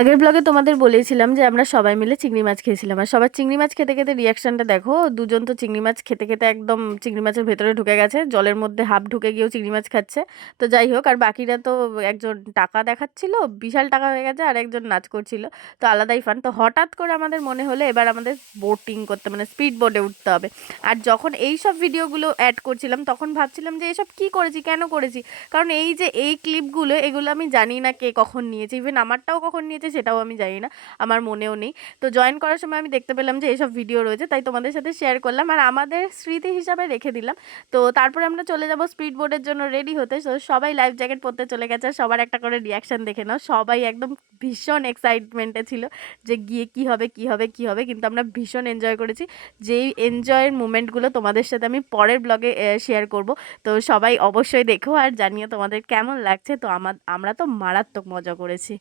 আগের ব্লগে তোমাদের বলেছিলাম যে আমরা সবাই মিলে চিংড়ি মাছ খেয়েছিলাম, আর সবার চিংড়ি মাছ খেতে খেতে রিয়াকশনটা দেখো। দুজন তো চিংড়ি মাছ খেতে খেতে একদম চিংড়ি মাছের ভেতরে ঢুকে গেছে, জলের মধ্যে হাফ ঢুকে গিয়েও চিংড়ি মাছ খাচ্ছে। তো যাই হোক, আর বাকিরা তো একজন টাকা দেখাচ্ছিল, বিশাল টাকা হয়ে গেছে, আর একজন নাচ করছিল। তো আলাদাই ফান। তো হঠাৎ করে আমাদের মনে হলো এবার আমাদের বোটিং করতে, মানে স্পিড বোটে উঠতে হবে। আর যখন এই সব ভিডিওগুলো অ্যাড করছিলাম তখন ভাবছিলাম যে এইসব কি করেছি, কেন করেছি। কারণ এই যে এই ক্লিপগুলো, এগুলো আমি জানি না কে কখন নিয়েছে, ইভেন আমারটাও কখন নিয়েছে সেটাও আমি জানি না, আমার মনেও নেই। তো জয়েন করার সময় আমি দেখতে পেলাম যে এইসব ভিডিও রয়েছে, তাই তোমাদের সাথে শেয়ার করলাম আর আমাদের স্মৃতি হিসাবে রেখে দিলাম। তো তারপরে আমরা চলে যাব স্পিড বোর্ডের জন্য রেডি হতে। তো সবাই লাইফ জ্যাকেট পরতে চলে গেছে, সবার একটা করে রিয়াকশন দেখে নাও। সবাই একদম ভীষণ এক্সাইটমেন্টে ছিল যে গিয়ে কি হবে কি হবে কি হবে, কিন্তু আমরা ভীষণ এনজয় করেছি। যেই এনজয়ের মুমেন্টগুলো তোমাদের সাথে আমি পরের ব্লগে শেয়ার করব। তো সবাই অবশ্যই দেখো আর জানিও তোমাদের কেমন লাগছে। তো আমরা তো মারাত্মক মজা করেছি।